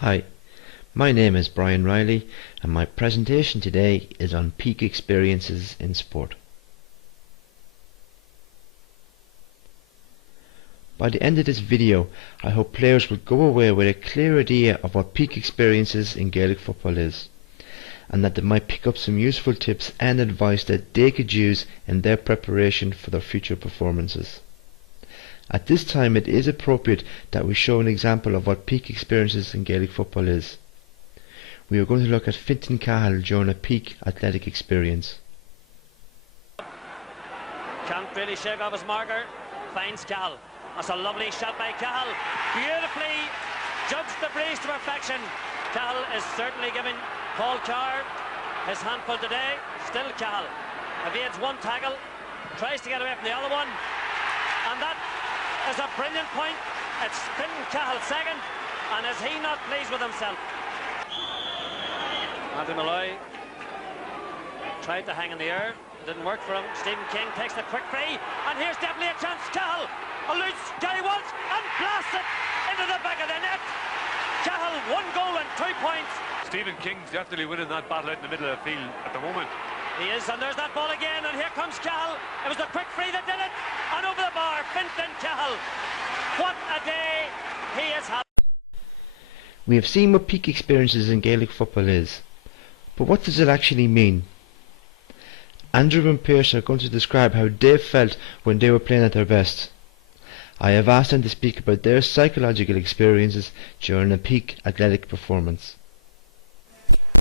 Hi, my name is Brian Riley and my presentation today is on peak experiences in sport. By the end of this video, I hope players will go away with a clear idea of what peak experiences in Gaelic football is, and that they might pick up some useful tips and advice that they could use in their preparation for their future performances. At this time it is appropriate that we show an example of what peak experiences in Gaelic football is. We are going to look at Fintan Cahill during a peak athletic experience. Can't really shake off his marker, finds Cahill. That's a lovely shot by Cahill. Beautifully judged the breeze to perfection. Cahill is certainly giving Paul Carr his handful today. Still Cahill evades one tackle, tries to get away from the other one, and that is a brilliant point. It's Fintan Cahill second, and is he not pleased with himself? Matthew Malloy tried to hang in the air, didn't work for him. Stephen King takes the quick free, and here's definitely a chance. Cahill eludes Gary Walsh and blasts it into the back of the net. Cahill 1 goal and 2 points. Stephen King's definitely winning that battle out in the middle of the field at the moment. He is, and there's that ball again, and here comes Cahill. It was the quick free that did it, and over the bar, Fintan Cahill. What a day he has had. We have seen what peak experiences in Gaelic football is, but what does it actually mean? Andrew and Pearse are going to describe how they felt when they were playing at their best. I have asked them to speak about their psychological experiences during a peak athletic performance.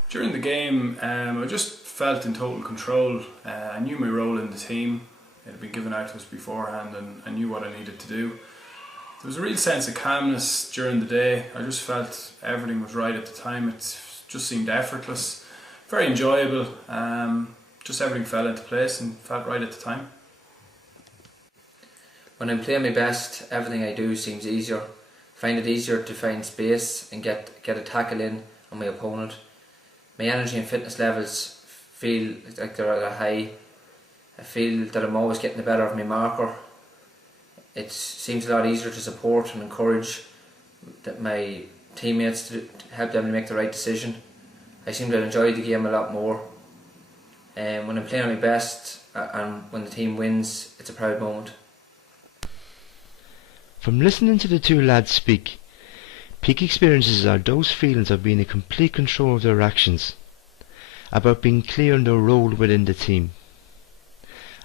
During the game, I just felt in total control. I knew my role in the team. It had been given out to us beforehand, and I knew what I needed to do. There was a real sense of calmness during the day. I just felt everything was right at the time. It just seemed effortless, very enjoyable. Just everything fell into place and felt right at the time. When I'm playing my best, everything I do seems easier. I find it easier to find space and get a tackle in on my opponent. My energy and fitness levels feel like they're at a high. I feel that I'm always getting the better of my marker. It seems a lot easier to support and encourage my teammates to help them to make the right decision. I seem to enjoy the game a lot more. When I'm playing at my best and when the team wins, it's a proud moment. From listening to the two lads speak, peak experiences are those feelings of being in complete control of their actions, about being clear in their role within the team,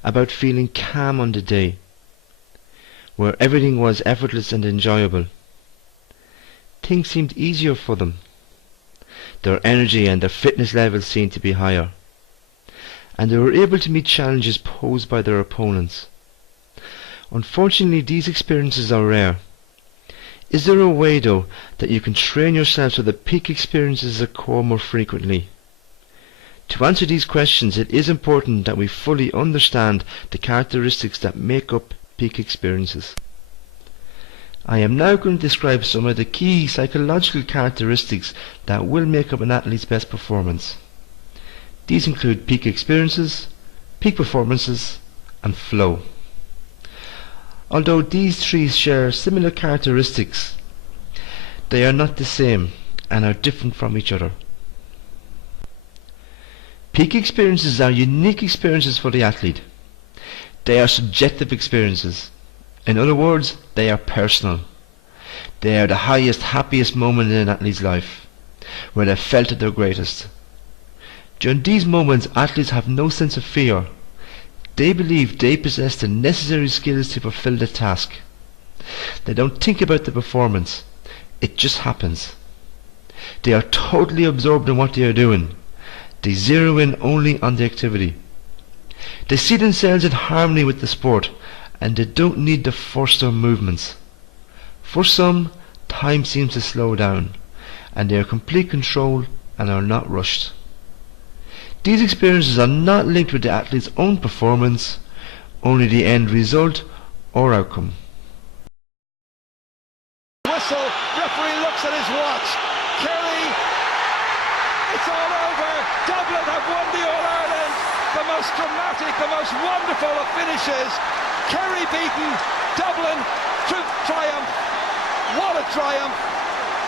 about feeling calm on the day, where everything was effortless and enjoyable. Things seemed easier for them. Their energy and their fitness levels seemed to be higher, and they were able to meet challenges posed by their opponents. Unfortunately, these experiences are rare. Is there a way, though, that you can train yourself so that peak experiences occur more frequently? To answer these questions, it is important that we fully understand the characteristics that make up peak experiences. I am now going to describe some of the key psychological characteristics that will make up an athlete's best performance. These include peak experiences, peak performances, and flow. Although these three share similar characteristics, they are not the same and are different from each other. Peak experiences are unique experiences for the athlete. They are subjective experiences. In other words, they are personal. They are the highest, happiest moment in an athlete's life, where they felt at their greatest. During these moments, athletes have no sense of fear. They believe they possess the necessary skills to fulfill the task. They don't think about the performance. It just happens. They are totally absorbed in what they are doing. They zero in only on the activity. They see themselves in harmony with the sport, and they don't need to force their movements. For some, time seems to slow down, and they are in complete control and are not rushed. These experiences are not linked with the athlete's own performance, only the end result or outcome. Whistle, referee looks at his watch. Kerry, it's all over. Dublin have won the All-Ireland. The most dramatic, the most wonderful of finishes. Kerry beaten, Dublin triumph. What a triumph.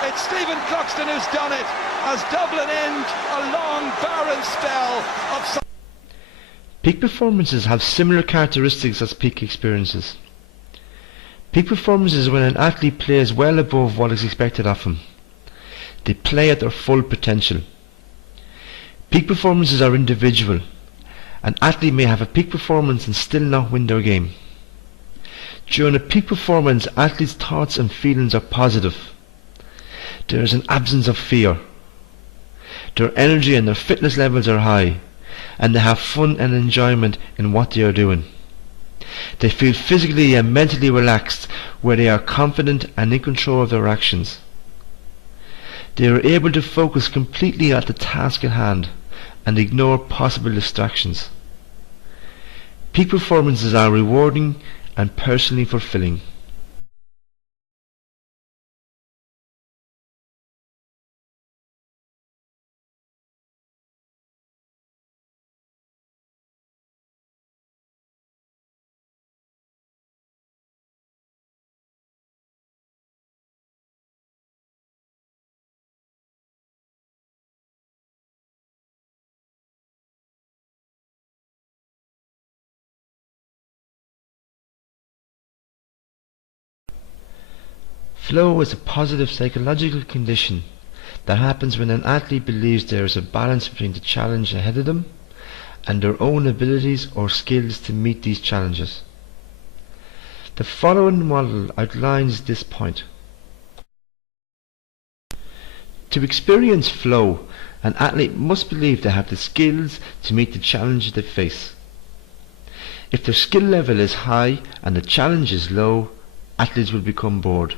It's Stephen Cluxton who's done it as Dublin end a long, barren spell of... Peak performances have similar characteristics as peak experiences. Peak performances is when an athlete plays well above what is expected of him. They play at their full potential. Peak performances are individual. An athlete may have a peak performance and still not win their game. During a peak performance, athletes' thoughts and feelings are positive. There is an absence of fear. Their energy and their fitness levels are high, and they have fun and enjoyment in what they are doing. They feel physically and mentally relaxed, where they are confident and in control of their actions. They are able to focus completely at the task at hand and ignore possible distractions. Peak performances are rewarding and personally fulfilling. Flow is a positive psychological condition that happens when an athlete believes there is a balance between the challenge ahead of them and their own abilities or skills to meet these challenges. The following model outlines this point. To experience flow, an athlete must believe they have the skills to meet the challenges they face. If their skill level is high and the challenge is low, athletes will become bored.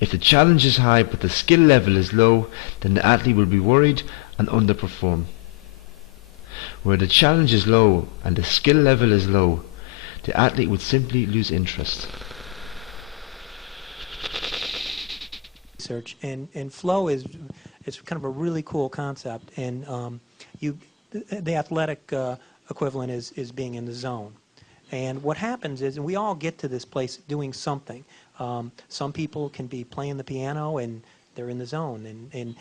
If the challenge is high but the skill level is low, then the athlete will be worried and underperform. Where the challenge is low and the skill level is low, the athlete would simply lose interest. Research and flow is kind of a really cool concept, and the athletic equivalent is being in the zone. And what happens is, and we all get to this place doing something. Some people can be playing the piano and they're in the zone. And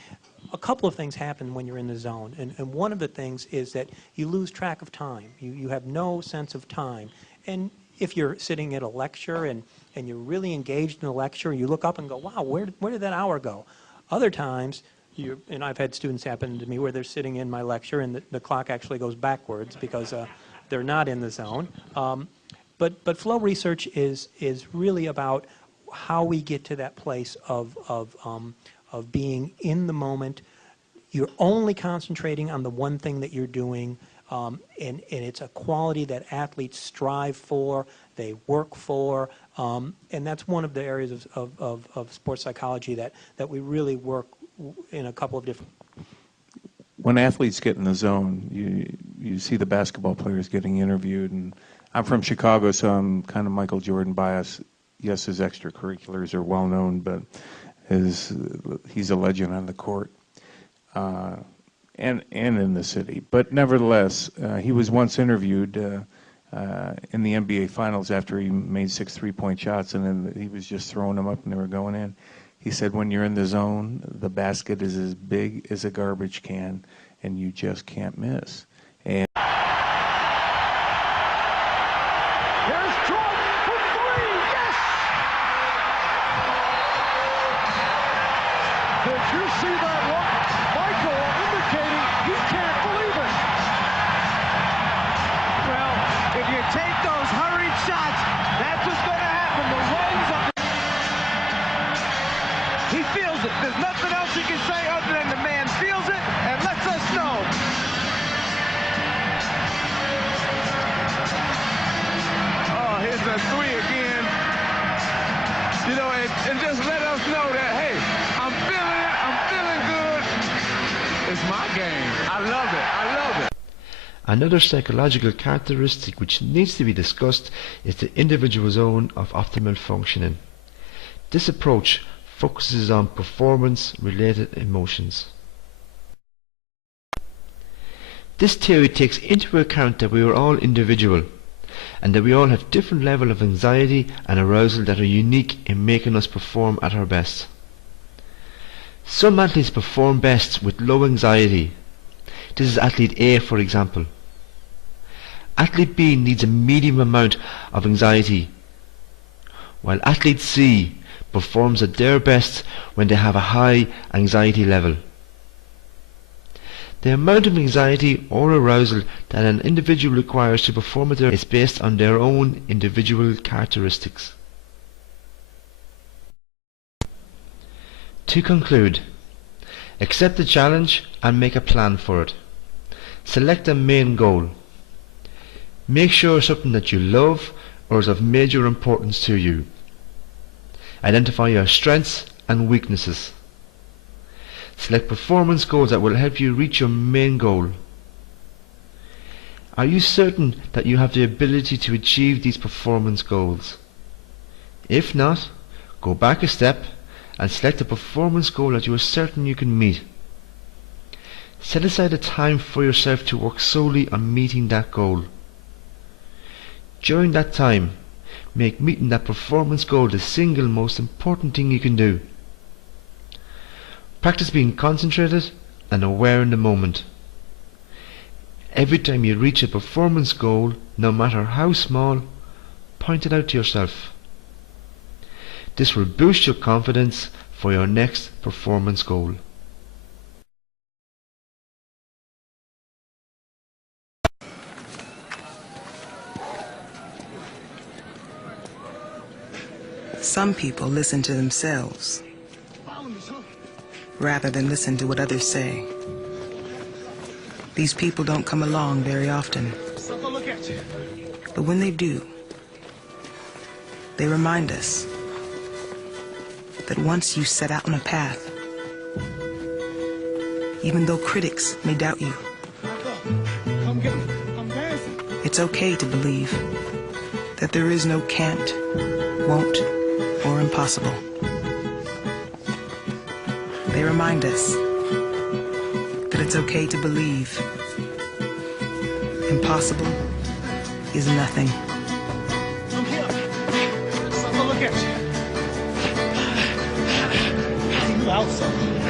a couple of things happen when you're in the zone. And one of the things is that you lose track of time. You have no sense of time. And if you're sitting at a lecture and you're really engaged in a lecture, you look up and go, wow, where did that hour go? Other times, and I've had students happen to me where they're sitting in my lecture and the clock actually goes backwards because they're not in the zone. But flow research is really about how we get to that place of being in the moment. You're only concentrating on the one thing that you're doing, and it's a quality that athletes strive for, they work for, and that's one of the areas of sports psychology that we really work in a couple of different. When athletes get in the zone, you see the basketball players getting interviewed, and I'm from Chicago, so I'm kind of Michael Jordan biased. Yes, his extracurriculars are well known, but he's a legend on the court and in the city. But nevertheless, he was once interviewed in the NBA Finals after he made 6 3-point shots, and then he was just throwing them up and they were going in. He said, when you're in the zone, the basket is as big as a garbage can, and you just can't miss. And Here's Jordan for three. Yes! Did you see that look? Michael indicating he can't believe it. Well, if you take those hurried shots, that's what's going to happen. The winds of the... He feels it. There's nothing else he can say other than the man feels it and lets us know. Oh, here's a three again. You know, and just let us know that, hey, I'm feeling good. It's my game. I love it. I love it. Another psychological characteristic which needs to be discussed is the individual zone of optimal functioning. This approach focuses on performance-related emotions. This theory takes into account that we are all individual and that we all have different levels of anxiety and arousal that are unique in making us perform at our best. Some athletes perform best with low anxiety. This is athlete A, for example. Athlete B needs a medium amount of anxiety, while athlete C performs at their best when they have a high anxiety level. The amount of anxiety or arousal that an individual requires to perform at their best is based on their own individual characteristics. To conclude, accept the challenge and make a plan for it. Select a main goal. Make sure it's something that you love or is of major importance to you. Identify your strengths and weaknesses. Select performance goals that will help you reach your main goal. Are you certain that you have the ability to achieve these performance goals? If not, go back a step and select a performance goal that you are certain you can meet. Set aside a time for yourself to work solely on meeting that goal. During that time, make meeting that performance goal the single most important thing you can do. Practice being concentrated and aware in the moment. Every time you reach a performance goal, no matter how small, point it out to yourself. This will boost your confidence for your next performance goal. Some people listen to themselves rather than listen to what others say. These people don't come along very often. But when they do, they remind us that once you set out on a path, even though critics may doubt you, it's okay to believe that there is no can't, won't, or impossible. They remind us that it's okay to believe impossible is nothing. Look at you. You out something.